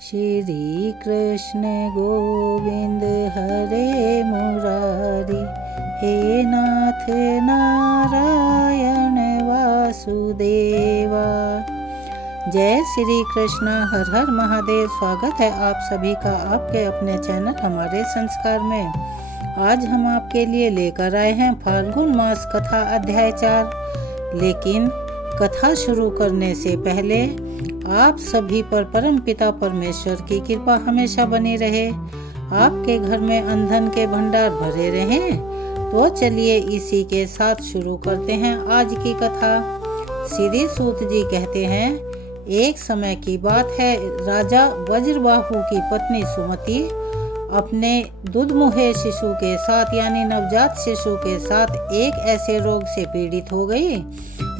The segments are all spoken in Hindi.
श्री कृष्ण गोविंद हरे मुरारी, हे नाथ नारायण वासुदेवा। जय श्री कृष्ण, हर हर महादेव। स्वागत है आप सभी का आपके अपने चैनल हमारे संस्कार में। आज हम आपके लिए लेकर आए हैं फाल्गुन मास कथा अध्याय 4। लेकिन कथा शुरू करने से पहले आप सभी पर परम पिता परमेश्वर की कृपा हमेशा बनी रहे, आपके घर में अन्न के भंडार भरे रहें। तो चलिए इसी के साथ शुरू करते हैं आज की कथा। श्री सूत जी कहते हैं, एक समय की बात है, राजा वज्रबाहु की पत्नी सुमति अपने दुधमुहे शिशु के साथ यानी नवजात शिशु के साथ एक ऐसे रोग से पीड़ित हो गई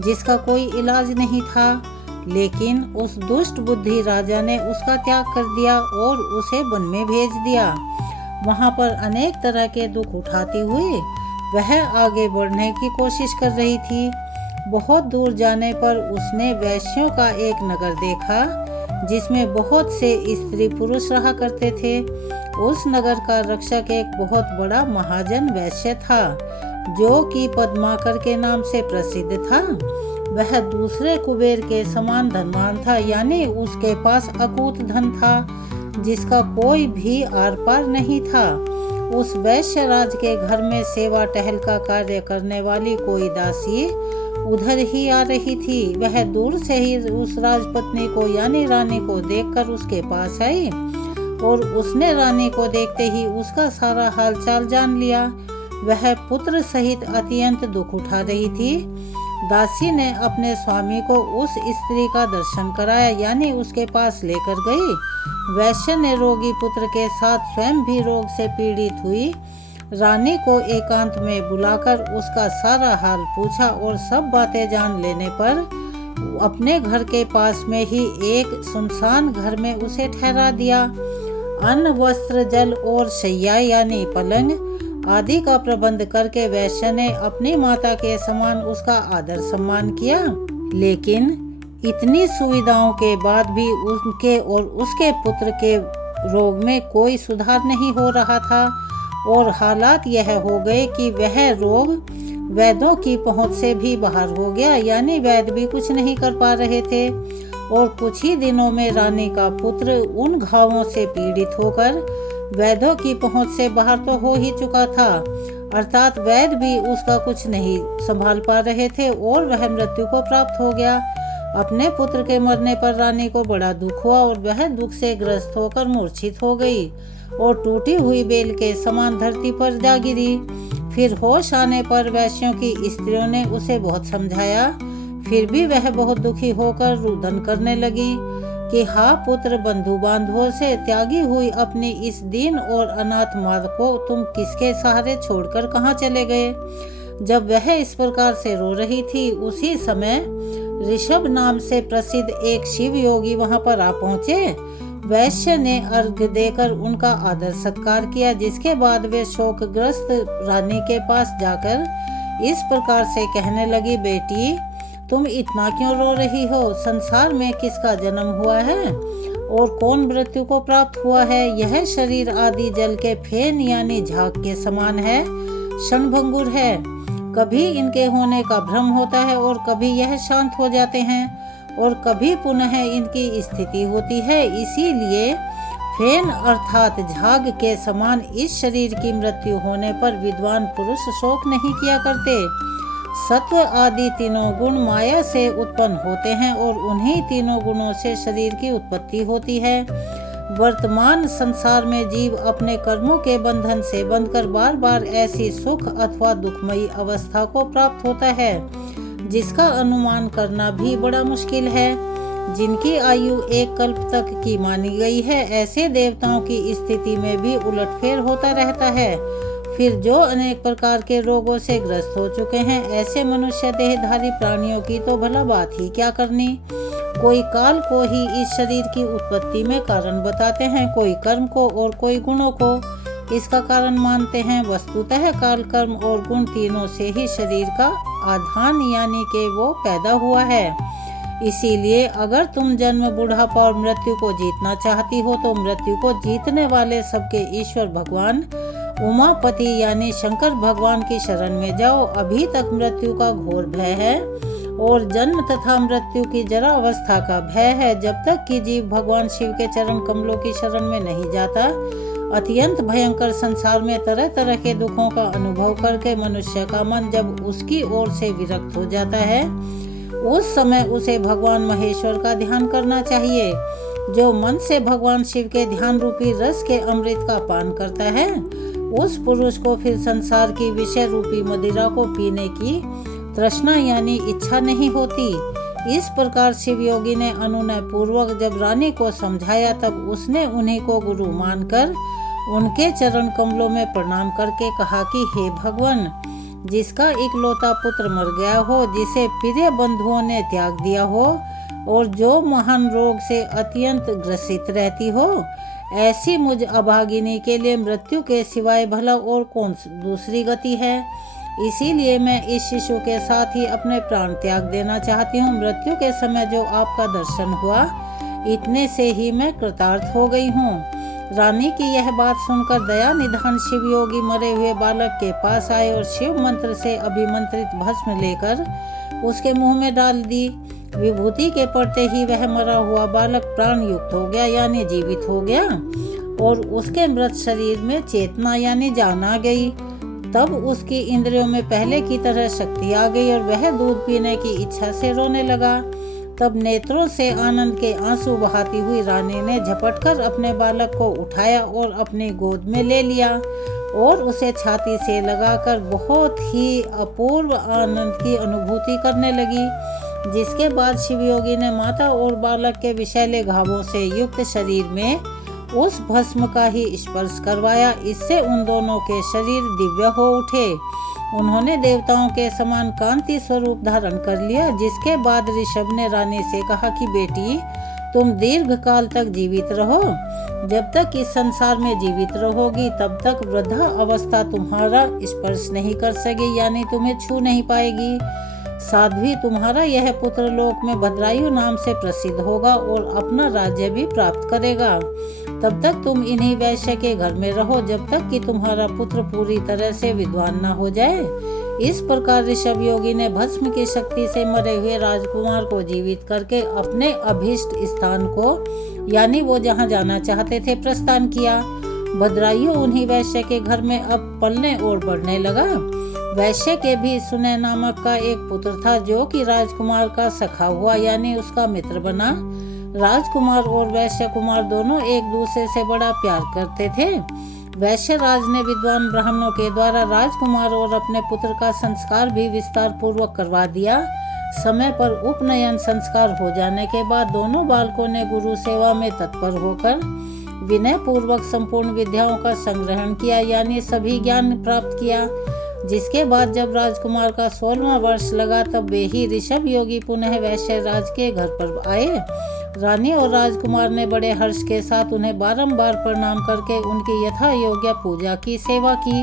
जिसका कोई इलाज नहीं था। लेकिन उस दुष्ट बुद्धि राजा ने उसका त्याग कर दिया और उसे वन में भेज दिया। वहां पर अनेक तरह के दुख उठाती हुई वह आगे बढ़ने की कोशिश कर रही थी। बहुत दूर जाने पर उसने वैश्यों का एक नगर देखा जिसमें बहुत से स्त्री पुरुष रहा करते थे। उस नगर का रक्षक एक बहुत बड़ा महाजन वैश्य था जो कि पद्माकर के नाम से प्रसिद्ध था। वह दूसरे कुबेर के समान धनवान था, यानी उसके पास अकूत धन था जिसका कोई भी आर पार नहीं था। उस वैश्य राज के घर में सेवा टहल का कार्य करने वाली कोई दासी उधर ही आ रही थी। वह दूर से ही उस राजपत्नी को यानी रानी को देखकर उसके पास आई और उसने रानी को देखते ही उसका सारा हालचाल जान लिया। वह पुत्र सहित अत्यंत दुख उठा रही थी। दासी ने अपने स्वामी को उस स्त्री का दर्शन कराया यानी उसके पास लेकर गई। वैश्य ने रोगी पुत्र के साथ स्वयं भी रोग से पीड़ित हुई रानी को एकांत में बुलाकर उसका सारा हाल पूछा और सब बातें जान लेने पर अपने घर के पास में ही एक सुनसान घर में उसे ठहरा दिया। अन्न, वस्त्र, जल और शैया यानी पलंग आदि का प्रबंध करके वैश्य ने अपनी माता के समान उसका आदर सम्मान किया। लेकिन इतनी सुविधाओं के बाद भी उनके और उसके पुत्र के रोग में कोई सुधार नहीं हो रहा था और हालात यह हो गए कि वह रोग वैद्यों की पहुंच से भी बाहर हो गया, यानी वैद्य भी कुछ नहीं कर पा रहे थे। और कुछ ही दिनों में रानी का पुत्र उन घावों से पीड़ित होकर वैद्यों की पहुंच से बाहर तो हो ही चुका था, अर्थात वैद्य भी उसका कुछ नहीं संभाल पा रहे थे और वह मृत्यु को प्राप्त हो गया। अपने पुत्र के मरने पर रानी को बड़ा दुख हुआ और वह दुख से ग्रस्त होकर मूर्छित हो गई और टूटी हुई बेल के समान धरती पर जा गिरी। फिर होश आने पर वैश्यों की स्त्रियों ने उसे बहुत समझाया, फिर भी वह बहुत दुखी होकर रुदन करने लगी कि हा पुत्र, बंधु बांधवों से त्यागी हुई अपनी इस दीन और अनाथ माँ को तुम किसके सहारे छोड़कर कहाँ चले गए। जब वह इस प्रकार से रो रही थी उसी समय ऋषभ नाम से प्रसिद्ध एक शिव योगी वहां पर आ पहुंचे। वैश्य ने अर्घ्य देकर उनका आदर सत्कार किया, जिसके बाद वे शोकग्रस्त रानी के पास जाकर इस प्रकार से कहने लगी, बेटी तुम इतना क्यों रो रही हो? संसार में किसका जन्म हुआ है और कौन मृत्यु को प्राप्त हुआ है? यह शरीर आदि जल के फेन यानी झाग के समान है, क्षणभंगुर है। कभी इनके होने का भ्रम होता है और कभी यह शांत हो जाते हैं और कभी पुनः इनकी स्थिति होती है। इसीलिए फेन अर्थात झाग के समान इस शरीर की मृत्यु होने पर विद्वान पुरुष शोक नहीं किया करते। सत्व आदि तीनों गुण माया से उत्पन्न होते हैं और उन्हीं तीनों गुणों से शरीर की उत्पत्ति होती है। वर्तमान संसार में जीव अपने कर्मों के बंधन से बंधकर बार बार ऐसी सुख अथवा दुखमयी अवस्था को प्राप्त होता है जिसका अनुमान करना भी बड़ा मुश्किल है। जिनकी आयु एक कल्प तक की मानी गई है, ऐसे देवताओं की स्थिति में भी उलटफेर होता रहता है। फिर जो अनेक प्रकार के रोगों से ग्रस्त हो चुके हैं, ऐसे मनुष्य देहधारी प्राणियों की तो भला बात ही क्या करनी। कोई काल को ही इस शरीर की उत्पत्ति में कारण बताते हैं, कोई कर्म को और कोई गुणों को इसका कारण मानते हैं। वस्तुतः काल, कर्म और गुण तीनों से ही शरीर का आधान यानी कि वो पैदा हुआ है। इसीलिए अगर तुम जन्म, बुढ़ापा और मृत्यु को जीतना चाहती हो तो मृत्यु को जीतने वाले सबके ईश्वर भगवान उमापति यानी शंकर भगवान की शरण में जाओ। अभी तक मृत्यु का घोर भय है और जन्म तथा मृत्यु की जरा अवस्था का भय है। जब तक कि जीव भगवान शिव के चरण कमलों की शरण में नहीं जाता, अत्यंत भयंकर संसार में तरह तरह के दुखों का अनुभव करके मनुष्य का मन जब उसकी ओर से विरक्त हो जाता है, उस समय उसे भगवान महेश्वर का ध्यान करना चाहिए। जो मन से भगवान शिव के ध्यान रूपी रस के अमृत का पान करता है, उस पुरुष को फिर संसार की विषय रूपी मदिरा को पीने की तृष्णा यानी इच्छा नहीं होती। इस प्रकार शिव योगी ने अनुनय पूर्वक जब रानी को समझाया, तब उसने उन्हीं को गुरु मानकर उनके चरण कमलों में प्रणाम करके कहा कि हे भगवान, जिसका इकलौता पुत्र मर गया हो, जिसे प्रिय बंधुओं ने त्याग दिया हो और जो महान रोग से अत्यंत ग्रसित रहती हो, ऐसी मुझ अभागिनी के लिए मृत्यु के सिवाय भला और कौन दूसरी गति है। इसीलिए मैं इस शिशु के साथ ही अपने प्राण त्याग देना चाहती हूँ। मृत्यु के समय जो आपका दर्शन हुआ, इतने से ही मैं कृतार्थ हो गई हूँ। रानी की यह बात सुनकर दया निधान शिव योगी मरे हुए बालक के पास आए और शिव मंत्र से अभिमंत्रित भस्म लेकर उसके मुंह में डाल दी। विभूति के पड़ते ही वह मरा हुआ बालक प्राण युक्त हो गया यानी जीवित हो गया और उसके मृत शरीर में चेतना यानी जान आ गई। तब उसकी इंद्रियों में पहले की तरह शक्ति आ गई और वह दूध पीने की इच्छा से रोने लगा। तब नेत्रों से आनंद के आंसू बहाती हुई रानी ने झपटकर अपने बालक को उठाया और अपनी गोद में ले लिया और उसे छाती से लगाकर बहुत ही अपूर्व आनंद की अनुभूति करने लगी। जिसके बाद शिवयोगी ने माता और बालक के विषैले घावों से युक्त शरीर में उस भस्म का ही स्पर्श करवाया। इससे उन दोनों के शरीर दिव्य हो उठे। उन्होंने देवताओं के समान कांति स्वरूप धारण कर लिया। जिसके बाद ऋषभ ने रानी से कहा कि बेटी, तुम दीर्घ काल तक जीवित रहो। जब तक इस संसार में जीवित रहोगी तब तक वृद्धा अवस्था तुम्हारा स्पर्श नहीं कर सकेगी यानी तुम्हें छू नहीं पाएगी। साध्वी, तुम्हारा यह पुत्र लोक में भद्रायु नाम से प्रसिद्ध होगा और अपना राज्य भी प्राप्त करेगा। तब तक तुम इन्हीं वैश्य के घर में रहो जब तक कि तुम्हारा पुत्र पूरी तरह से विद्वान न हो जाए। इस प्रकार ऋषभ योगी ने भस्म की शक्ति से मरे हुए राजकुमार को जीवित करके अपने अभीष्ट स्थान को यानी वो जहाँ जाना चाहते थे प्रस्थान किया। भद्रायु उन्हीं वैश्य के घर में अब पलने और बढ़ने लगा। वैश्य के भी सुनय नामक का एक पुत्र था जो कि राजकुमार का सखा हुआ यानी उसका मित्र बना। राजकुमार और वैश्य कुमार दोनों एक दूसरे से बड़ा प्यार करते थे। वैश्य राज ने विद्वान ब्राह्मणों के द्वारा राजकुमार और अपने पुत्र का संस्कार भी विस्तार पूर्वक करवा दिया। समय पर उपनयन संस्कार हो जाने के बाद दोनों बालकों ने गुरु सेवा में तत्पर होकर विनय पूर्वक संपूर्ण विद्याओं का संग्रहण किया यानी सभी ज्ञान प्राप्त किया। जिसके बाद जब राजकुमार का 16वां वर्ष लगा तब वे ही ऋषभ योगी पुनः वैश्य राज के घर पर आए। रानी और राजकुमार ने बड़े हर्ष के साथ उन्हें बारंबार प्रणाम करके उनकी यथा योग्य पूजा की सेवा की।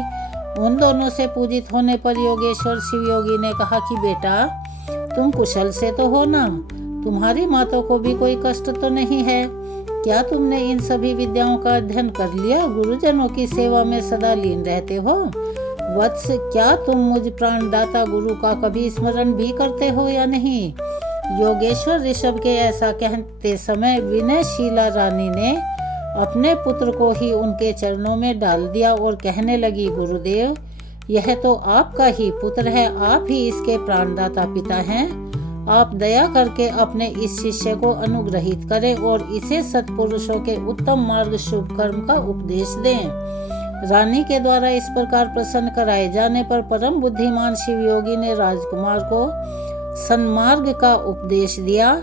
उन दोनों से पूजित होने पर योगेश्वर शिव योगी ने कहा कि बेटा, तुम कुशल से तो हो ना? तुम्हारी माता को भी कोई कष्ट तो नहीं है? क्या तुमने इन सभी विद्याओं का अध्ययन कर लिया? गुरुजनों की सेवा में सदा लीन रहते हो? वत्स, क्या तुम मुझ प्राणदाता गुरु का कभी स्मरण भी करते हो या नहीं? योगेश्वर ऋषभ के ऐसा कहते समय विनयशीला रानी ने अपने पुत्र को ही उनके चरणों में डाल दिया और कहने लगी, गुरुदेव, यह तो आपका ही पुत्र है, आप ही इसके प्राणदाता पिता हैं। आप दया करके अपने इस शिष्य को अनुग्रहित करें और इसे सत्पुरुषों के उत्तम मार्ग शुभ कर्म का उपदेश दें। रानी के द्वारा इस प्रकार प्रसन्न कराए जाने पर परम बुद्धिमान शिव योगी ने राजकुमार को सन्मार्ग का उपदेश दिया।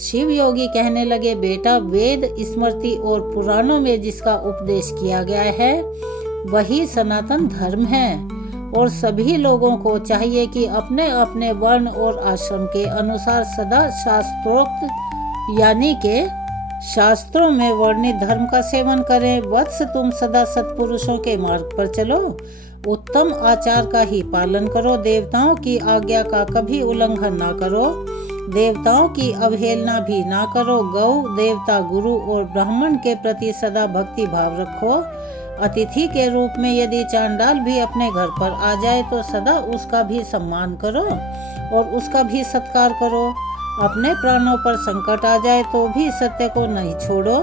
शिव योगी कहने लगे, बेटा, वेद, स्मृति और पुराणों में जिसका उपदेश किया गया है वही सनातन धर्म है और सभी लोगों को चाहिए कि अपने अपने वर्ण और आश्रम के अनुसार सदा शास्त्रोक्त यानी के शास्त्रों में वर्णित धर्म का सेवन करें। वत्स, तुम सदा सत्पुरुषों के मार्ग पर चलो, उत्तम आचार का ही पालन करो, देवताओं की आज्ञा का कभी उल्लंघन ना करो, देवताओं की अवहेलना भी ना करो। गौ, देवता, गुरु और ब्राह्मण के प्रति सदा भक्ति भाव रखो। अतिथि के रूप में यदि चांडाल भी अपने घर पर आ जाए तो सदा उसका भी सम्मान करो और उसका भी सत्कार करो। अपने प्राणों पर संकट आ जाए तो भी सत्य को नहीं छोड़ो।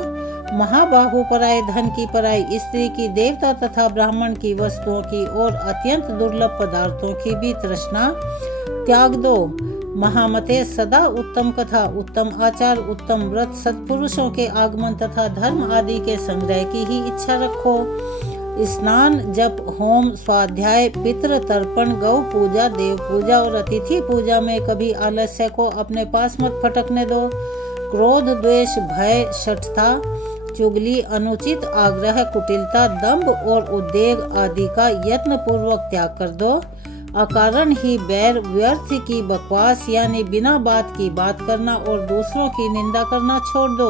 महाबाहु पराये धन की, पराई स्त्री की, देवता तथा ब्राह्मण की वस्तुओं की और अत्यंत दुर्लभ पदार्थों की भी तृष्णा त्याग दो। महामते, सदा उत्तम कथा, उत्तम आचार, उत्तम व्रत, सत्पुरुषों के आगमन तथा धर्म आदि के संग्रह की ही इच्छा रखो। स्नान, जप, होम, स्वाध्याय, पितृ तर्पण, गौ पूजा, देव पूजा और अतिथि पूजा में कभी आलस्य को अपने पास मत फटकने दो। क्रोध, द्वेष, भय, शठता, चुगली, अनुचित आग्रह, कुटिलता, दंभ और उद्वेग आदि का यत्न पूर्वक त्याग कर दो। अकारण ही बैर, व्यर्थ की बकवास यानी बिना बात की बात करना और दूसरों की निंदा करना छोड़ दो।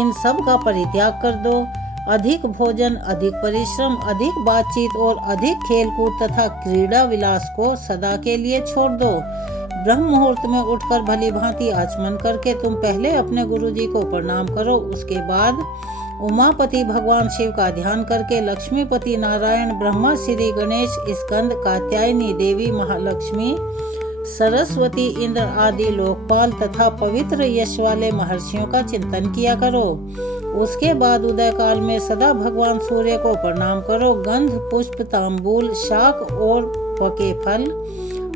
इन सब का परित्याग कर दो। अधिक भोजन, अधिक परिश्रम, अधिक बातचीत और अधिक खेलकूद तथा क्रीड़ा विलास को सदा के लिए छोड़ दो। ब्रह्म मुहूर्त में उठकर भली भांति आचमन करके तुम पहले अपने गुरुजी को प्रणाम करो। उसके बाद उमापति भगवान शिव का ध्यान करके लक्ष्मीपति नारायण, ब्रह्मा, श्री गणेश, स्कंद, कात्यायनी देवी, महालक्ष्मी, सरस्वती, इंद्र आदि लोकपाल तथा पवित्र यश वाले महर्षियों का चिंतन किया करो। उसके बाद उदय काल में सदा भगवान सूर्य को प्रणाम करो। गंध, पुष्प, तांबूल, शाक और पके फल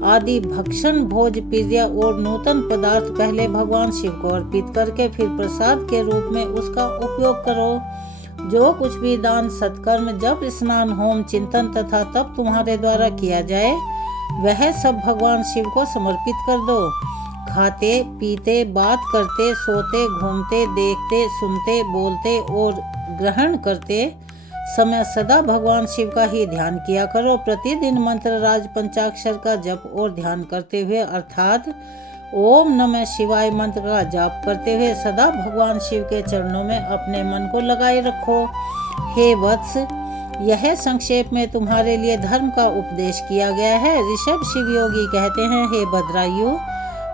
आदि भक्षण, भोज, प्रिय और नूतन पदार्थ पहले भगवान शिव को अर्पित करके फिर प्रसाद के रूप में उसका उपयोग करो। जो कुछ भी दान, सत्कर्म, जप, स्नान, होम, चिंतन तथा तप तुम्हारे द्वारा किया जाए वह सब भगवान शिव को समर्पित कर दो। खाते, पीते, बात करते, सोते, घूमते, देखते, सुनते, बोलते और ग्रहण करते समय सदा भगवान शिव का ही ध्यान किया करो। प्रतिदिन मंत्र राज पंचाक्षर का जप और ध्यान करते हुए अर्थात ओम नमः शिवाय मंत्र का जाप करते हुए सदा भगवान शिव के चरणों में अपने मन को लगाए रखो। हे वत्स, यह संक्षेप में तुम्हारे लिए धर्म का उपदेश किया गया है। ऋषभ शिव योगी कहते हैं, हे भद्रायु,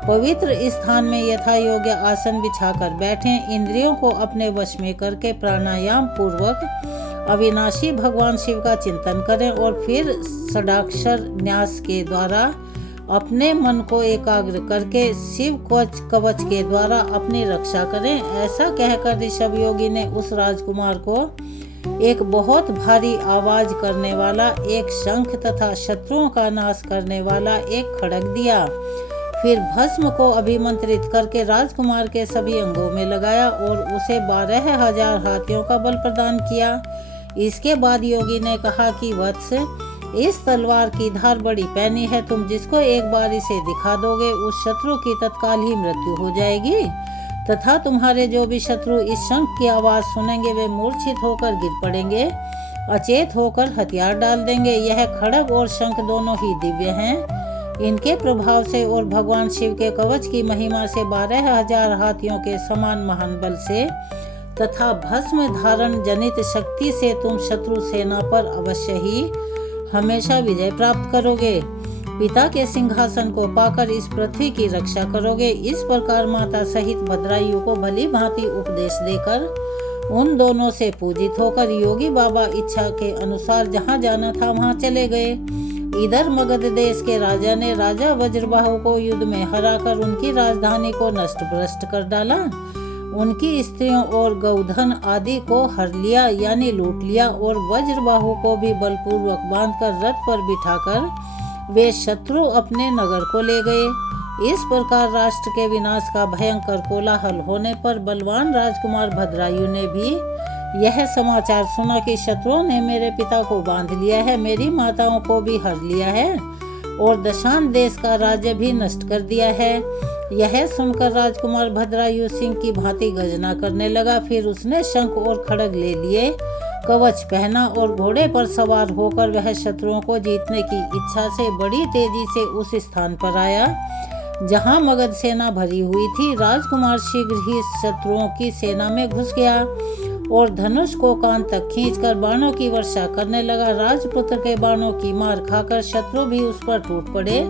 पवित्र स्थान में यथा योग्य आसन बिछाकर बैठें। इंद्रियों को अपने वश में करके प्राणायाम पूर्वक अविनाशी भगवान शिव का चिंतन करें और फिर षडाक्षर न्यास के द्वारा अपने मन को एकाग्र करके शिव कवच के द्वारा अपनी रक्षा करें। ऐसा कहकर ऋषभ योगी ने उस राजकुमार को एक बहुत भारी आवाज करने वाला एक शंख तथा शत्रुओं का नाश करने वाला एक खड्ग दिया। फिर भस्म को अभिमंत्रित करके राजकुमार के सभी अंगों में लगाया और उसे 12,000 हाथियों का बल प्रदान किया। इसके बाद योगी ने कहा कि वत्स, इस तलवार की धार बड़ी पैनी है। तुम जिसको एक बार इसे दिखा दोगे उस शत्रु की तत्काल ही मृत्यु हो जाएगी तथा तुम्हारे जो भी शत्रु इस शंख की आवाज सुनेंगे वे मूर्छित होकर गिर पड़ेंगे, अचेत होकर हथियार डाल देंगे। यह खड्ग और शंख दोनों ही दिव्य हैं। इनके प्रभाव से और भगवान शिव के कवच की महिमा से 12,000 हाथियों के समान महान बल से तथा भस्म धारण जनित शक्ति से तुम शत्रु सेना पर अवश्य ही हमेशा विजय प्राप्त करोगे। पिता के सिंहासन को पाकर इस पृथ्वी की रक्षा करोगे। इस प्रकार माता सहित भद्रायु को भली भांति उपदेश देकर उन दोनों से पूजित होकर योगी बाबा इच्छा के अनुसार जहाँ जाना था वहाँ चले गए। इधर मगध देश के राजा ने राजा वज्रबाहु को युद्ध में हराकर उनकी राजधानी को नष्ट भ्रष्ट कर डाला। उनकी स्त्रियों और गौधन आदि को हर लिया यानी लूट लिया और वज्रबाहु को भी बलपूर्वक बांधकर रथ पर बिठाकर वे शत्रु अपने नगर को ले गए। इस प्रकार राष्ट्र के विनाश का भयंकर कोलाहल होने पर बलवान राजकुमार भद्रायु ने भी यह समाचार सुना कि शत्रुओं ने मेरे पिता को बांध लिया है, मेरी माताओं को भी हर लिया है और दशान देश का राज्य भी नष्ट कर दिया है। यह सुनकर राजकुमार भद्रायु सिंह की भांति गर्जना करने लगा। फिर उसने शंख और खड्ग ले लिए, कवच पहना और घोड़े पर सवार होकर वह शत्रुओं को जीतने की इच्छा से बड़ी तेजी से उस स्थान पर आया जहां मगध सेना भरी हुई थी। राजकुमार शीघ्र ही शत्रुओं की सेना में घुस गया और धनुष को कान तक खींचकर बाणों की वर्षा करने लगा। राजपुत्र के बाणों की मार खाकर शत्रु भी उस पर टूट पड़े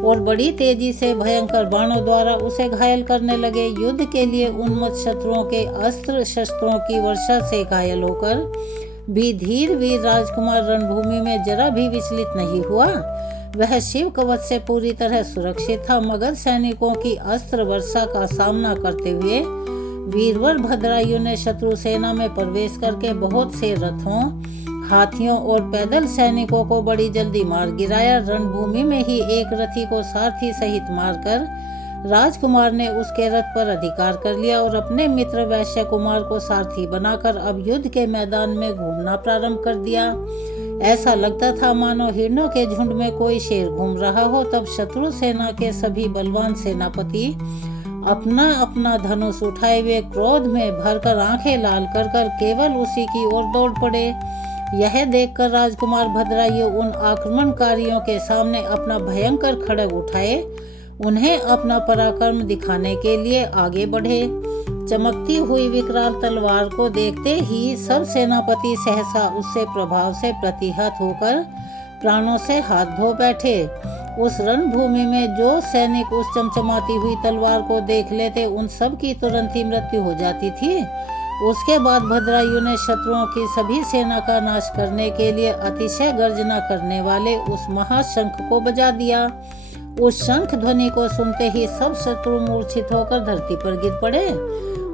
और बड़ी तेजी से भयंकर बाणों द्वारा उसे घायल करने लगे। युद्ध के लिए उन्मत्त शत्रुओं के अस्त्र शस्त्रों की वर्षा से घायल होकर भी धीर वीर राजकुमार रणभूमि में जरा भी विचलित नहीं हुआ। वह शिव कवच से पूरी तरह सुरक्षित था। मगध सैनिकों की अस्त्र वर्षा का सामना करते हुए वीरवर भद्रायु ने शत्रु सेना में प्रवेश करके बहुत से रथों, हाथियों और पैदल सैनिकों को बड़ी जल्दी मार गिराया। रणभूमि में ही एक रथी को सारथी सहित मारकर राजकुमार ने उसके रथ पर अधिकार कर लिया और अपने मित्र वैश्य कुमार को सारथी बनाकर अब युद्ध के मैदान में घूमना प्रारंभ कर दिया। ऐसा लगता था मानो हिरणों के झुंड में कोई शेर घूम रहा हो। तब शत्रु सेना के सभी बलवान सेनापति अपना अपना धनुष उठाए हुए क्रोध में भरकर आंखें लाल कर केवल उसी की ओर दौड़ पड़े। यह देखकर राजकुमार भद्रायु उन आक्रमणकारियों के सामने अपना भयंकर खड्ग उठाए उन्हें अपना पराक्रम दिखाने के लिए आगे बढ़े। चमकती हुई विकराल तलवार को देखते ही सब सेनापति सहसा उससे प्रभाव से प्रतिहत होकर प्राणों से हाथ धो बैठे। उस रणभूमि में जो सैनिक उस चमचमाती हुई तलवार को देख लेते उन सब की तुरंत ही मृत्यु हो जाती थी। उसके बाद भद्रायु ने शत्रुओं की सभी सेना का नाश करने के लिए अतिशय गर्जना करने वाले उस महाशंख को बजा दिया। उस शंख ध्वनि को सुनते ही सब शत्रु मूर्छित होकर धरती पर गिर पड़े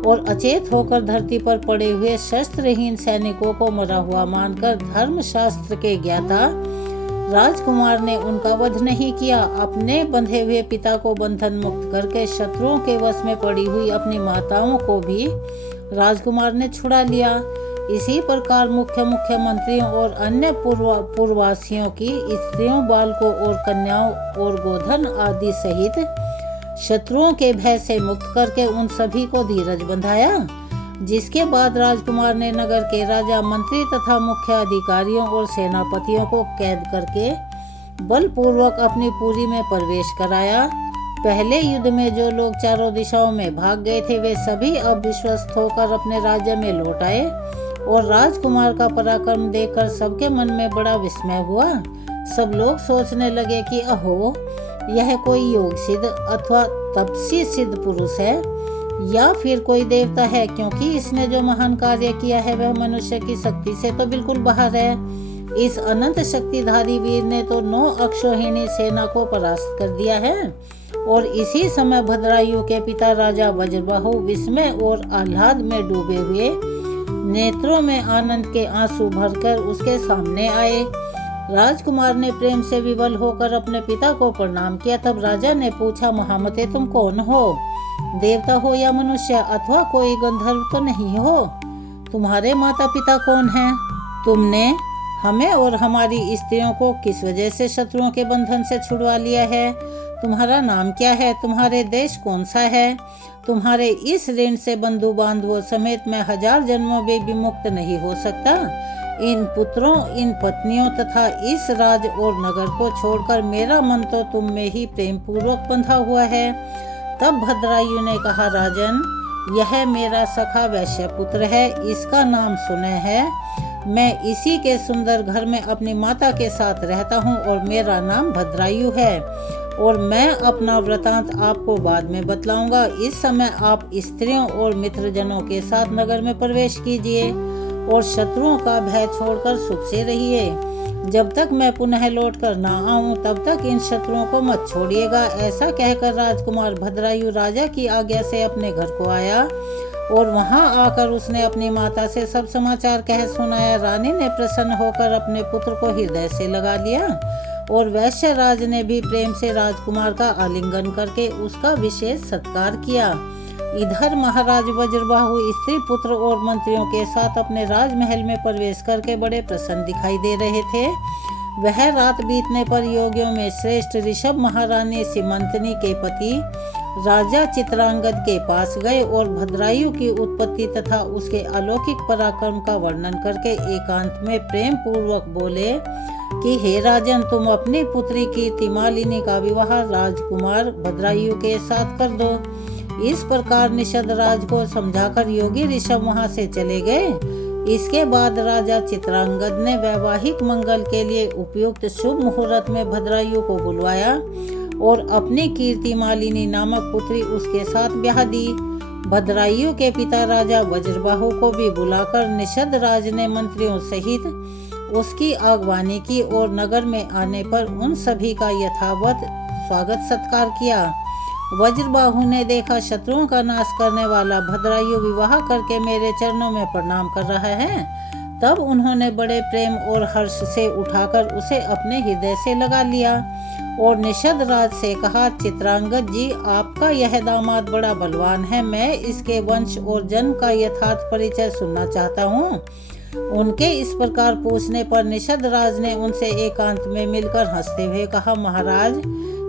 और अचेत होकर धरती पर पड़े हुए शस्त्रहीन सैनिकों को मरा हुआ मानकर धर्मशास्त्र के ज्ञाता राजकुमार ने उनका वध नहीं किया। अपने बंधे हुए पिता को बंधन मुक्त करके शत्रुओं के वश में पड़ी हुई अपनी माताओं को भी राजकुमार ने छुड़ा लिया। इसी प्रकार मुख्य मंत्रियों और अन्य पूर्ववासियों की स्त्रियों, बालकों और कन्याओं और गोधन आदि सहित शत्रुओं के भय से मुक्त करके उन सभी को धीरज बंधाया। जिसके बाद राजकुमार ने नगर के राजा, मंत्री तथा मुख्य अधिकारियों और सेनापतियों को कैद करके बलपूर्वक अपनी पुरी में प्रवेश कराया। पहले युद्ध में जो लोग चारों दिशाओं में भाग गए थे वे सभी अब विश्वस्त होकर अपने राज्य में लौट आए और राजकुमार का पराक्रम देखकर सबके मन में बड़ा विस्मय हुआ। सब लोग सोचने लगे कि अहो, यह कोई योग सिद्ध अथवा तपसी सिद्ध पुरुष है या फिर कोई देवता है, क्योंकि इसने जो महान कार्य किया है वह मनुष्य की शक्ति से तो बिल्कुल बाहर है। इस अनंत शक्तिधारी वीर ने तो 9 अक्षौहिणी सेना को परास्त कर दिया है। और इसी समय भद्रायु के पिता राजा वज्रबाहु विस्मय और आह्लाद में डूबे हुए नेत्रों में आनंद के आंसू भरकर उसके सामने आए। राजकुमार ने प्रेम से विवल होकर अपने पिता को प्रणाम किया। तब राजा ने पूछा, महामते तुम कौन हो? देवता हो या मनुष्य अथवा कोई गंधर्व तो नहीं हो? तुम्हारे माता पिता कौन हैं? तुमने हमें और हमारी स्त्रियों को किस वजह से शत्रुओं के बंधन से छुड़वा लिया है? तुम्हारा नाम क्या है? तुम्हारे देश कौन सा है? तुम्हारे इस ऋण से बंधु बांधवों समेत मैं 1000 जन्मों में भी मुक्त नहीं हो सकता। इन पुत्रों, इन पत्नियों तथा इस राज और नगर को छोड़कर मेरा मन तो तुम में ही प्रेम पूर्वक बंधा हुआ है। तब भद्रायु ने कहा, राजन, यह मेरा सखा वैश्य पुत्र है, इसका नाम सुने है। मैं इसी के सुंदर घर में अपनी माता के साथ रहता हूँ और मेरा नाम भद्रायु है और मैं अपना वृतांत आपको बाद में बतलाऊंगा। इस समय आप स्त्रियों और मित्रजनों के साथ नगर में प्रवेश कीजिए और शत्रुओं का भय छोड़कर सुख से रहिए। जब तक मैं पुनः लौट कर ना आऊं तब तक इन शत्रुओं को मत छोड़िएगा। ऐसा कहकर राजकुमार भद्रायु राजा की आज्ञा से अपने घर को आया और वहां आकर उसने अपनी माता से सब समाचार कह सुनाया। रानी ने प्रसन्न होकर अपने पुत्र को हृदय से लगा लिया और वैश्य राज ने भी प्रेम से राजकुमार का आलिंगन करके उसका विशेष सत्कार किया। इधर महाराज वज्रबाहु स्त्री पुत्र और मंत्रियों के साथ अपने राजमहल में प्रवेश करके बड़े प्रसन्न दिखाई दे रहे थे। वह रात बीतने पर योगियों में श्रेष्ठ ऋषभ महारानी सीमंतनी के पति राजा चित्रांगद के पास गए और भद्रायु की उत्पत्ति तथा उसके अलौकिक पराक्रम का वर्णन करके एकांत में प्रेम पूर्वक बोले कि हे राजन, तुम अपनी पुत्री कीर्तिमालिनी का विवाह राजकुमार भद्रायु के साथ कर दो। इस प्रकार निषद राज को समझाकर योगी ऋषभ वहां से चले गए। इसके बाद राजा चित्रांगद ने वैवाहिक मंगल के लिए उपयुक्त शुभ मुहूर्त में भद्रायु को बुलवाया और अपनी कीर्ति मालिनी नामक पुत्री उसके साथ ब्याह दी। भद्रायुं के पिता राजा वज्रबाहु को भी बुलाकर निषद राज ने मंत्रियों सहित उसकी अगवानी की और नगर में आने पर उन सभी का यथावत स्वागत सत्कार किया। वज्रबाहु ने देखा शत्रुओं का नाश करने वाला भद्रायु विवाह करके मेरे चरणों में प्रणाम कर रहा है। तब उन्होंने बड़े प्रेम और हर्ष से उठाकर उसे अपने हृदय से लगा लिया और निषद राज से कहा, चित्रांगद जी, आपका यह दामाद बड़ा बलवान है। मैं इसके वंश और जन्म का यथार्थ परिचय सुनना चाहता हूँ। उनके इस प्रकार पूछने पर निषद राज ने उनसे एकांत में मिलकर हंसते हुए कहा, महाराज,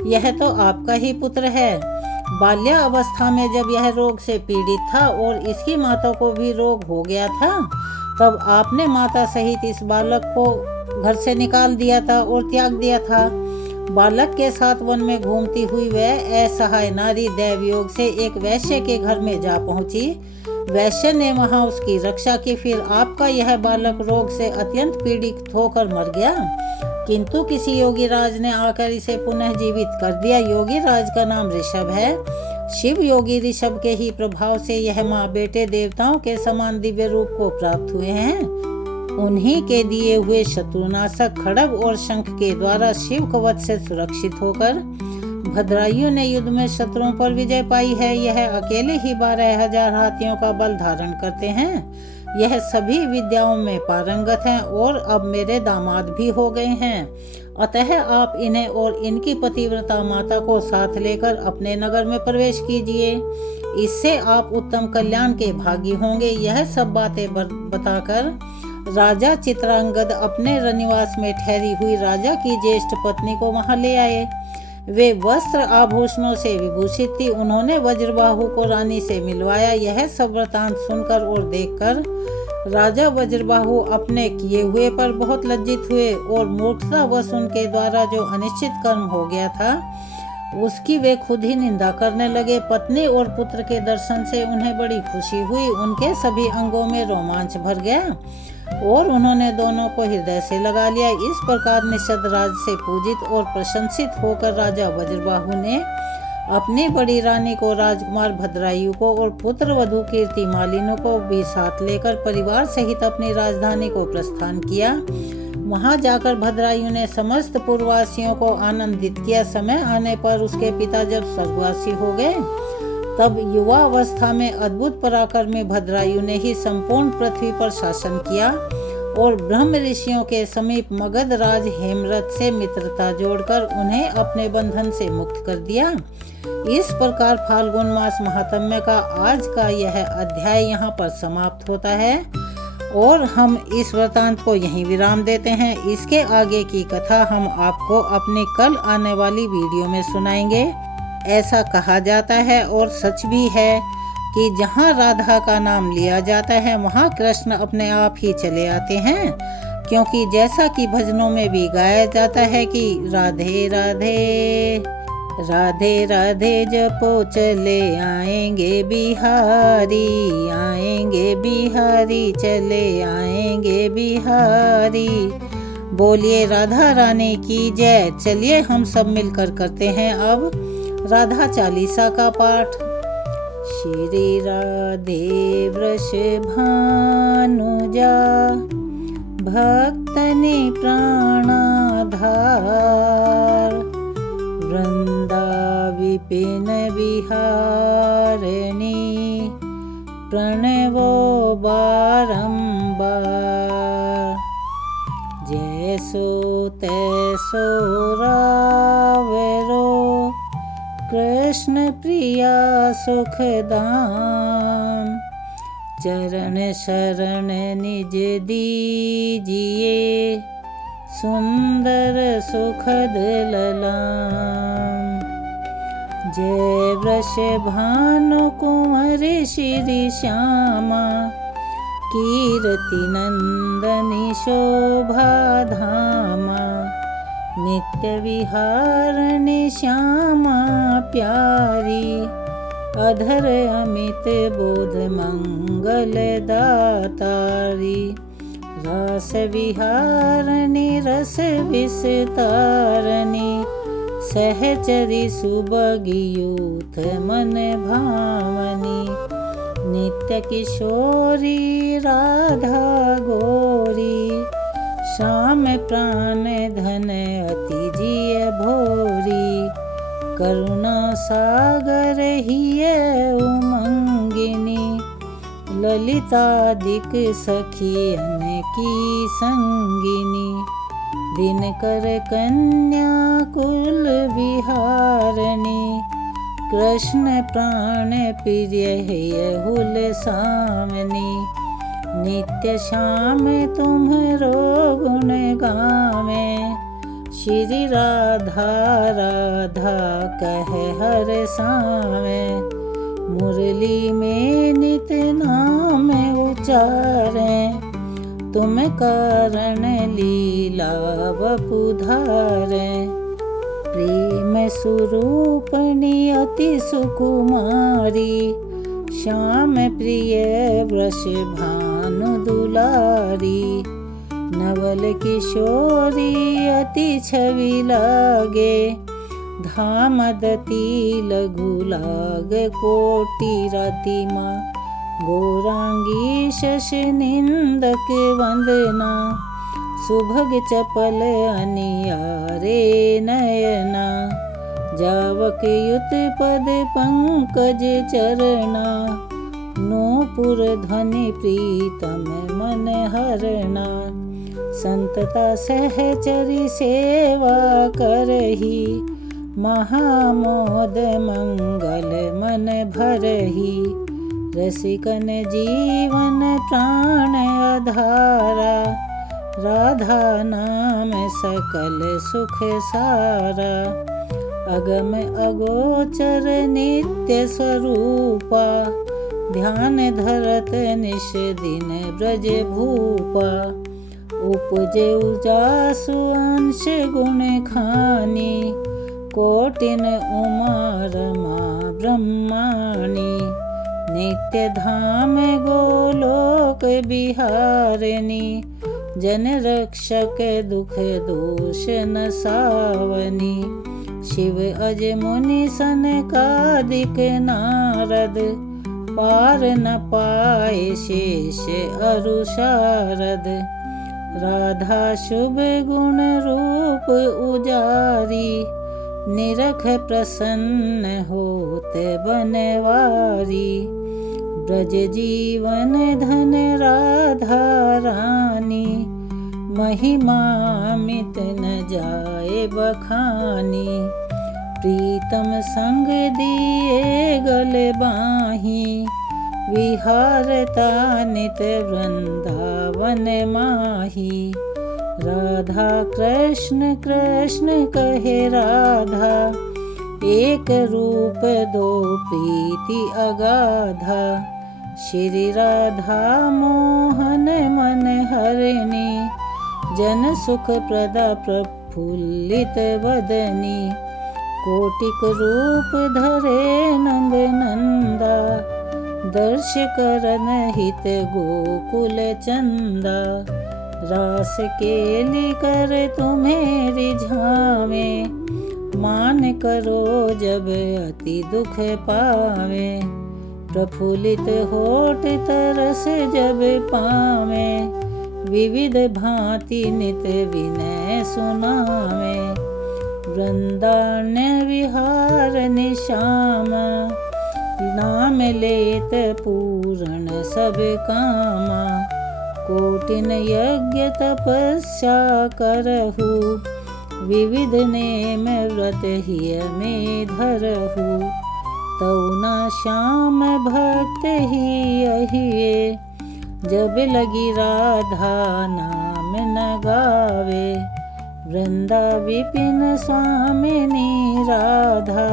यह तो आपका ही पुत्र है। बाल्यावस्था में जब यह रोग से पीड़ित था और इसकी माता को भी रोग हो गया था, तब आपने माता सहित इस बालक को घर से निकाल दिया था और त्याग दिया था। बालक के साथ वन में घूमती हुई वह असहाय नारी दैवयोग से एक वैश्य के घर में जा पहुंची। वैश्य ने वहां उसकी रक्षा की। फिर आपका यह बालक रोग से अत्यंत पीड़ित होकर मर गया, किंतु किसी योगी राज ने आकर इसे पुनः जीवित कर दिया। योगी राज का नाम ऋषभ है। शिव योगी ऋषभ के ही प्रभाव से यह माँ बेटे देवताओं के समान दिव्य रूप को प्राप्त हुए हैं। उन्हीं के दिए हुए शत्रुनाशक खड्ग और शंख के द्वारा शिव कवच से सुरक्षित होकर भद्रायुं ने युद्ध में शत्रुओं पर विजय पाई है। यह अकेले ही 12,000 हाथियों का बल धारण करते हैं। यह सभी विद्याओं में पारंगत हैं और अब मेरे दामाद भी हो गए हैं। अतः आप इन्हें और इनकी पतिव्रता माता को साथ लेकर अपने नगर में प्रवेश कीजिए। इससे आप उत्तम कल्याण के भागी होंगे। यह सब बातें बताकर राजा चित्रांगद अपने रनिवास में ठहरी हुई राजा की ज्येष्ठ पत्नी को वहां ले आए। वे वस्त्र आभूषणों से विभूषित थी। उन्होंने वज्रबाहु को रानी से मिलवाया। यह सब वृतांत सुनकर और देखकर राजा वज्रबाहु अपने किए हुए पर बहुत लज्जित हुए और मूर्खतावश उनके द्वारा जो अनिश्चित कर्म हो गया था उसकी वे खुद ही निंदा करने लगे। पत्नी और पुत्र के दर्शन से उन्हें बड़ी खुशी हुई। उनके सभी अंगों में रोमांच भर गया और उन्होंने दोनों को हृदय से लगा लिया। इस प्रकार निषद राज से पूजित और प्रशंसित होकर राजा वज्रबाहु ने अपनी बड़ी रानी को, राजकुमार भद्रायु को और पुत्र वधू कीर्ति मालिनी को भी साथ लेकर परिवार सहित अपनी राजधानी को प्रस्थान किया। वहां जाकर भद्रायु ने समस्त पूर्ववासियों को आनंदित किया। समय आने पर उसके पिता जब स्वर्गवासी हो गए, तब युवा अवस्था में अद्भुत पराक्रमी भद्रायु ने ही संपूर्ण पृथ्वी पर शासन किया और ब्रह्म ऋषियों के समीप मगध राज हेमरथ से मित्रता जोड़कर उन्हें अपने बंधन से मुक्त कर दिया। इस प्रकार फाल्गुन मास महात्म्य का आज का यह अध्याय यहाँ पर समाप्त होता है और हम इस वृतांत को यहीं विराम देते हैं। इसके आगे की कथा हम आपको अपनी कल आने वाली वीडियो में सुनाएंगे। ऐसा कहा जाता है और सच भी है कि जहाँ राधा का नाम लिया जाता है वहाँ कृष्ण अपने आप ही चले आते हैं, क्योंकि जैसा कि भजनों में भी गाया जाता है कि राधे राधे राधे राधे जपो चले आएंगे बिहारी, आएंगे बिहारी, चले आएंगे बिहारी। बोलिए राधा रानी की जय। चलिए हम सब मिलकर करते हैं अब राधा चालीसा का पाठ। श्री राधे वृषभानुजा भक्तनि प्राणाधार, वृंदा विपिन विहारिणी, प्रणवो बारंबार। जैसो तैसो रावरो, कृष्ण प्रिया सुखदाम। चरण शरण निज दीजिए, सुंदर सुखद ललाम। जय वृषभानु कुंवर श्री श्यामा, कीर्ति नंदनी शोभा धामा। नित्य विहारिणी श्यामा प्यारी, अधर अमित बोध मंगल दातारी। रस विहारिणी रस विस्तारिणी, सहचरी सुबगियूथ मन भावनी, नित्य किशोरी राधा गोरी, श्याम प्राण धन अति जिय भोरी, करुणा सागर हिय उमंगिनी, ललितादिक सखियन की संगिनी, दिनकर कन्या कुल विहारणी, कृष्ण प्राण प्रिय हुल सामनी, नित्य श्याम तुम्हरो गुण गावे, श्री राधा राधा कह हर सावे, मुरली में नित नाम उचारे, तुम कारण लीला वपुधारे, प्रेम स्वरूपणी अति सुकुमारी, श्याम प्रिय वृष भानु दुलारी, नवल किशोरी अति छवि लागे, धामदती लघु लाग कोटि रतिमा, गौरांगी शश निंदक वंदना, सुभग चपल अनियारे नयना, जावक युत पद पंकज चरना, नूपुर ध्वनि प्रीतम मन हरना, संतता सहचरी सेवा करही, महामोद मंगल मन भरही, रसिकन जीवन प्राण आधारा, राधा नाम सकल सुख सारा, अगम अगोचर नित्य स्वरूपा, ध्यान धरत निश दिन ब्रज भूपा, उपजे उजासु अंश गुण खानी, कोटिन उमा रमा ब्रह्माणी, नित्य धाम गोलोक बिहारिणी, जन रक्षक दुख दोष नसावनी, शिव अज मुनि सनकादिक नारद, पार न पाए शेष अरु शारद, राधा शुभ गुण रूप उजारी, निरख प्रसन्न होते बनवारी, ब्रज जीवन धन राधा रानी, महिमा मित न जाए बखानी, प्रीतम संग दिए गले बाही, विहारता नित वृंदावन माही, राधा कृष्ण कृष्ण कहे राधा, एक रूप दो प्रीति अगाधा, श्री राधा मोहन मन हरिणी, जन सुख प्रदा प्रफुल्लित वदनी, कोटिक रूप धरे नंद नंदा, दर्श करन हित गोकुल चंदा, रास केली कर तुम्हें रिझावे, मान करो जब अति दुख पावे, प्रफुल्लित होठ तरस जब पावे, विविध भांति नित विनय सुनावे, वृंदावन विहार निशाम, नाम लेत पूर्ण सब कामा, कोटिन यज्ञ तपस्या करहु, विविध नेम व्रत हिय में धरहु, तऊ न श्याम भक्त ही अहिए, जब लगी राधा नाम न गावे, वृंदा विपिन स्वामिनी राधा,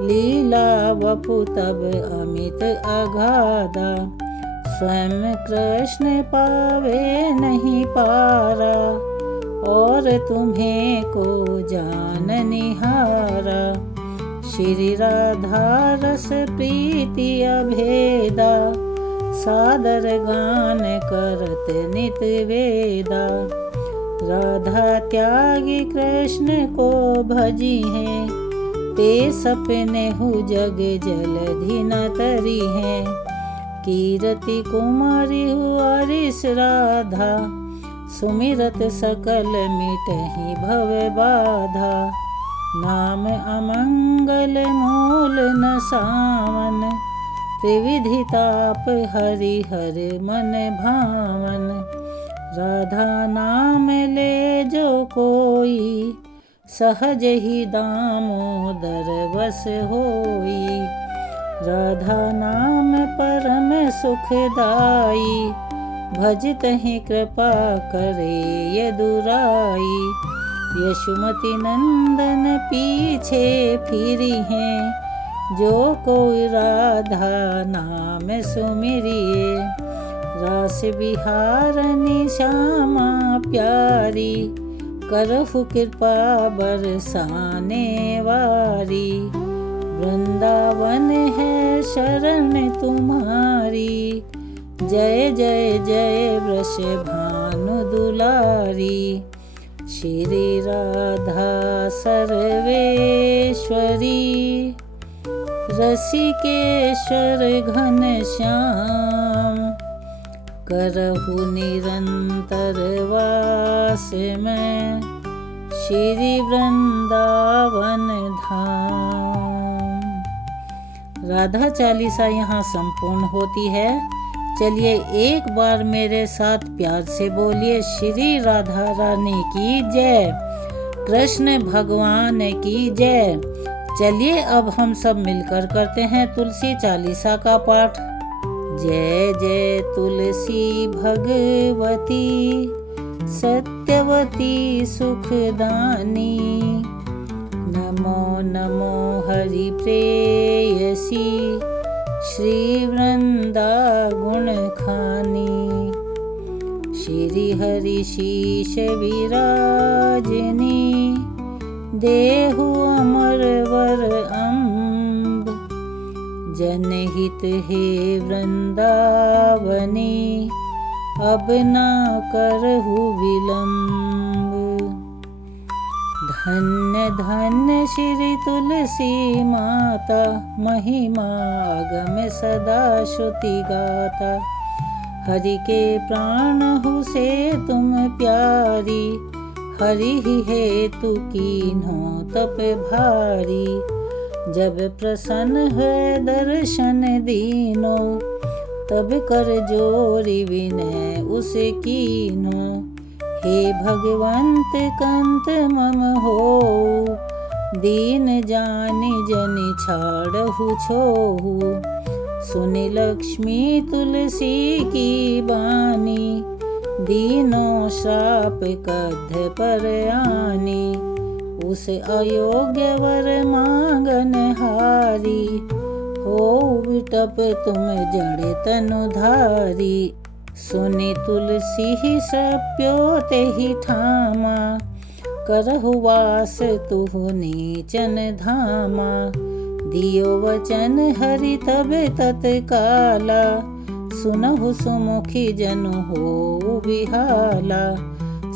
लीला वपु तब अमित अगाधा, स्वयं कृष्ण पावे नहीं पारा, और तुम्हें को जान निहारा, श्री राधा रस प्रीति अभेदा, सादर गान करत नित वेदा, राधा त्यागी कृष्ण को भजी हैं, ते सपने हु जग जलधि न तरी हैं। कीरति कुमारी हुआरिस राधा, सुमिरत सकल मिटहि भव बाधा। नाम अमंगल मूल न सावन, त्रिविधि ताप हरि हर मन भावन। राधा नाम ले जो कोई, सहज ही दामोदर बस होई। राधा नाम परम सुखदाई, भजतहि कृपा करे यदुराई। यशुमति नंदन पीछे फिरी हैं, जो कोई राधा नाम सुमिरिए। रास बिहारनी श्यामा प्यारी, करहु कृपा बरसाने वारी। वृंदावन है शरण तुम्हारी, जय जय जय वृष भानु दुलारी। श्री राधा सर्वेश्वरी, रसिकेश्वर घन श्याम। करहु निरंतर वास में, श्री वृंदावन धाम। राधा चालीसा यहाँ संपूर्ण होती है। चलिए एक बार मेरे साथ प्यार से बोलिए, श्री राधा रानी की जय, कृष्ण भगवान की जय। चलिए अब हम सब मिलकर करते हैं तुलसी चालीसा का पाठ। जय जय तुलसी भगवती, सत्यवती सुखदानी। नमो नमो हरि प्रेयसी, श्री वृंदा गुण खानी। श्री हरि शीश विराजनी, देहु अमर वर अम्ब। जनहित हे वृंदावनी, अब न करहु विलम्ब। धन्य धन्य श्री तुलसी माता, महिमा अगम सदा श्रुति गाता। हरि के प्राण हु से तुम प्यारी, हरि ही हेतु कीन्हो तप भारी। जब प्रसन्न है दर्शन दीनो, तब कर जोरी विनय उस कीनो। हे भगवंत कंत मम हो, दीन जानि जनि छाड़हु छोहु। सुनि लक्ष्मी तुलसी की बानी, दीनों श्राप कद्ध पर आनी। उस अयोग्य वर मांगन हारी, हो विटप तुम जड़ तनुधारी। सुनि तुलसी ही सप्यो ते ही ठामा, करहु वास तुहु नीचन धामा। दियो वचन हरि तब तत्काला, सुनहु सुमुखी जनु हो बिहाला।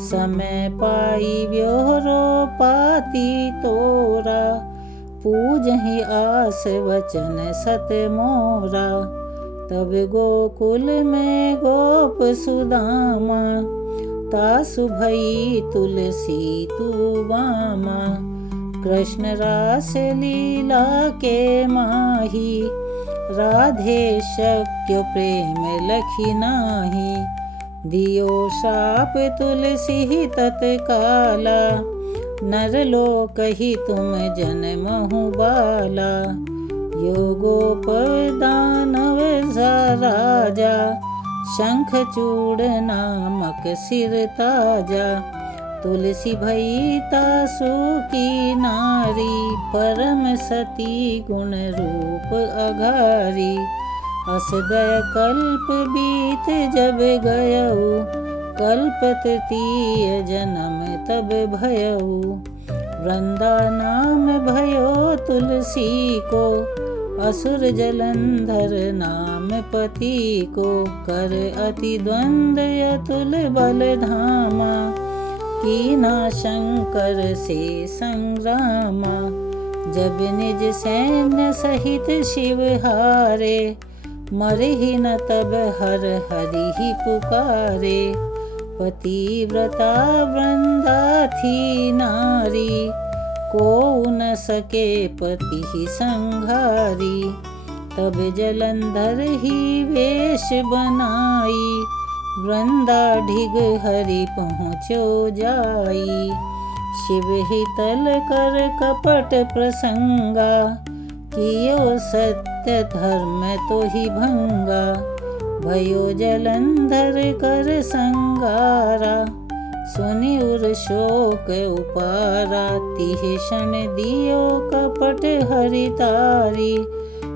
समय पाई व्योहरो पाती तोरा, पूजहि आस वचन सत मोरा। तब गोकुल में गोप सुदामा, तासु भई तुलसी तू बामा। कृष्ण रास लीला के माही, राधे शक्य प्रेम लखी नाही। दियो शाप तुलसी तत्काला, नरलोक ही तुम जन्महु बाला। योगोप दानव राजा, शंख चूड़ नामक सिर ताजा। तुलसी भई तासु की नारी, परम सती गुण रूप अघारी। असदय कल्प बीत जब गयऊ, कल्प तृतीय जन्म तब भयऊ। वृंदा नाम भयो तुलसी को, असुर जलंधर नाम पति को। कर अति द्वंद अतुल बल धामा, कीना शंकर से संग्रामा। जब निज सैन्य सहित शिव हारे, मरहि न तब हर हरि ही पुकारे। पतिव्रता वृंदा थी नारी, को न सके पति ही संघारी। तब जलंधर ही वेश बनाई, वृंदा ढिग हरि पहुँचो जाई। शिव ही तल कर कपट प्रसंगा, कियो सत्य धर्म तो ही भंगा। भयो जलंधर कर संगारा, सुनि उर शोक उपारा। तिह क्षण दियो कपट हरि तारी,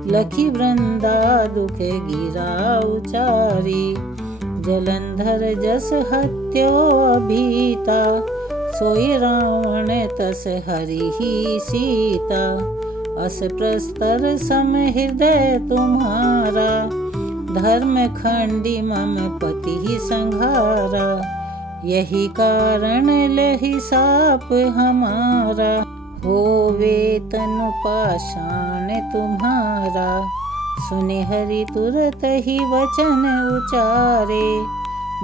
लखी वृंदा दुख गिरा उचारी। जलंधर जस हत्यो अभीता, सोई रावण तस हरि ही सीता। अस प्रस्तर सम हृदय तुम्हारा, धर्म खंडी मम पति ही संघारा। यही कारण लहि साप हमारा, होवे तनु पाषाण तुम्हारा। सुनि हरि तुरत ही वचन उचारे,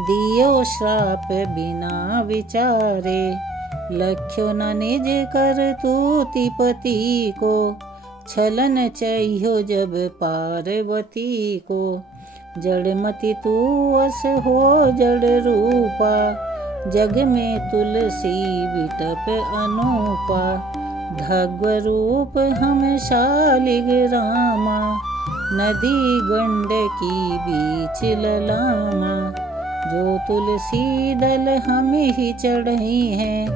दियो श्राप बिना विचारे। लख्यो न निज करतूति पति को, छलन चाहियो जब पार्वती को। जड़मति तू अस हो जड़ रूपा, जग में तुलसी विटप अनूपा। भगव रूप हम शालिग रामा, नदी गंडकी बीच ललामा। जो तुलसी दल हम ही चढ़ई हैं,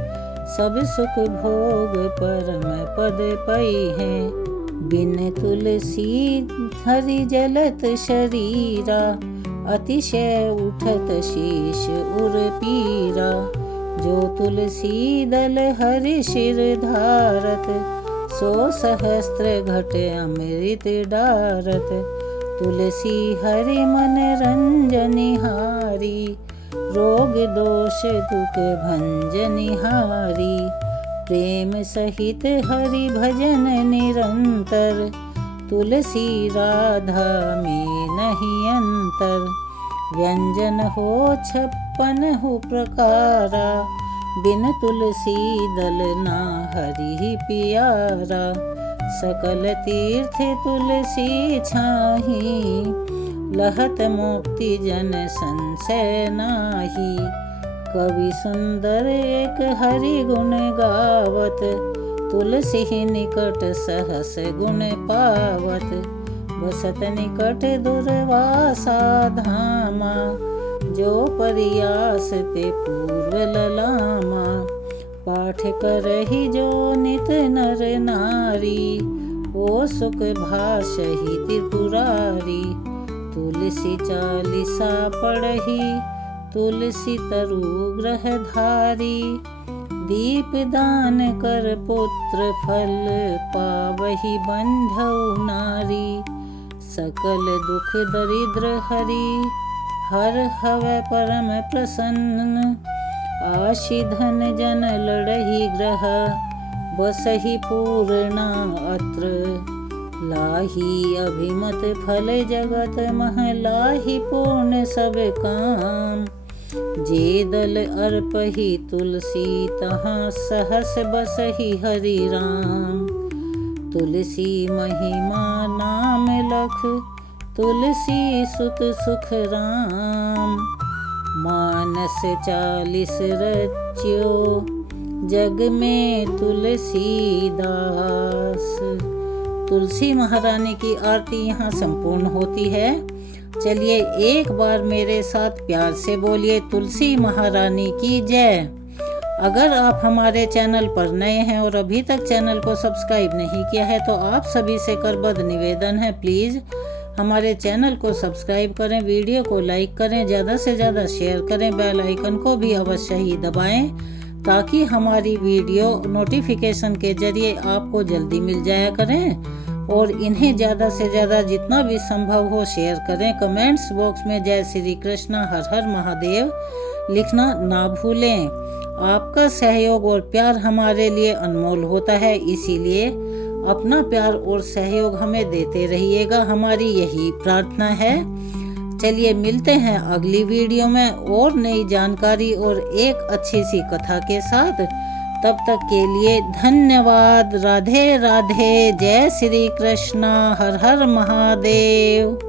सब सुख भोग परम पद पई हैं। बिन तुलसी हरि जलत शरीरा, अतिशय उठत शीश उर पीरा। जो तुलसी दल हरि शिर धारत, सो सहस्त्र घट अमृत डारत। तुलसी हरि मन रंजनिहारी, रोग दोष दुख भंजनिहारी। प्रेम सहित हरि भजन निरंतर, तुलसी राधा में नहीं अंतर। व्यंजन हो 56 प्रकारा, बिन तुलसी दल ना हरि ही पियारा। सकल तीर्थ तुलसी छाही, लहत मुक्ति जन संशय नाही। कवि सुंदर एक हरि गुण गावत, तुलसी निकट सहस गुण पावत। बसत निकट दुर्वासा धामा, जो परियास ते पूर्व ललामा। पाठ करहि जो नित नर नारी, ओ सुख भाषहि त्रिपुरारी। तुलसी चालीसा पढ़हि, तुलसी तरु ग्रह धारी। दीप दान कर पुत्र फल, पावहि बंधौ नारी। सकल दुख दरिद्र हरि, हर हवै परम प्रसन्न। आशि धन जन लड़हि ग्रह, बसहि पूर्णा अत्र। लाही अभिमत फल जगत मह, लाही पूर्ण सब काम। जे दल अर्पहि तुलसी, तहाँ सहस बसहि हरि राम। तुलसी महिमा नाम लख, तुलसी सुत सुख राम। मानस 40 रच्यो, जग में तुलसी दास। तुलसी महारानी की आरती यहाँ संपूर्ण होती है। चलिए एक बार मेरे साथ प्यार से बोलिए तुलसी महारानी की जय। अगर आप हमारे चैनल पर नए हैं और अभी तक चैनल को सब्सक्राइब नहीं किया है, तो आप सभी से करबद्ध निवेदन है, प्लीज़ हमारे चैनल को सब्सक्राइब करें, वीडियो को लाइक करें, ज़्यादा से ज़्यादा शेयर करें, बेल आइकन को भी अवश्य ही दबाएं, ताकि हमारी वीडियो नोटिफिकेशन के जरिए आपको जल्दी मिल जाया करें। और इन्हें ज़्यादा से ज़्यादा जितना भी संभव हो शेयर करें। कमेंट्स बॉक्स में जय श्री कृष्ण हर हर महादेव लिखना ना भूलें। आपका सहयोग और प्यार हमारे लिए अनमोल होता है, इसीलिए अपना प्यार और सहयोग हमें देते रहिएगा, हमारी यही प्रार्थना है। चलिए मिलते हैं अगली वीडियो में और नई जानकारी और एक अच्छी सी कथा के साथ। तब तक के लिए धन्यवाद। राधे राधे। जय श्री कृष्ण। हर हर महादेव।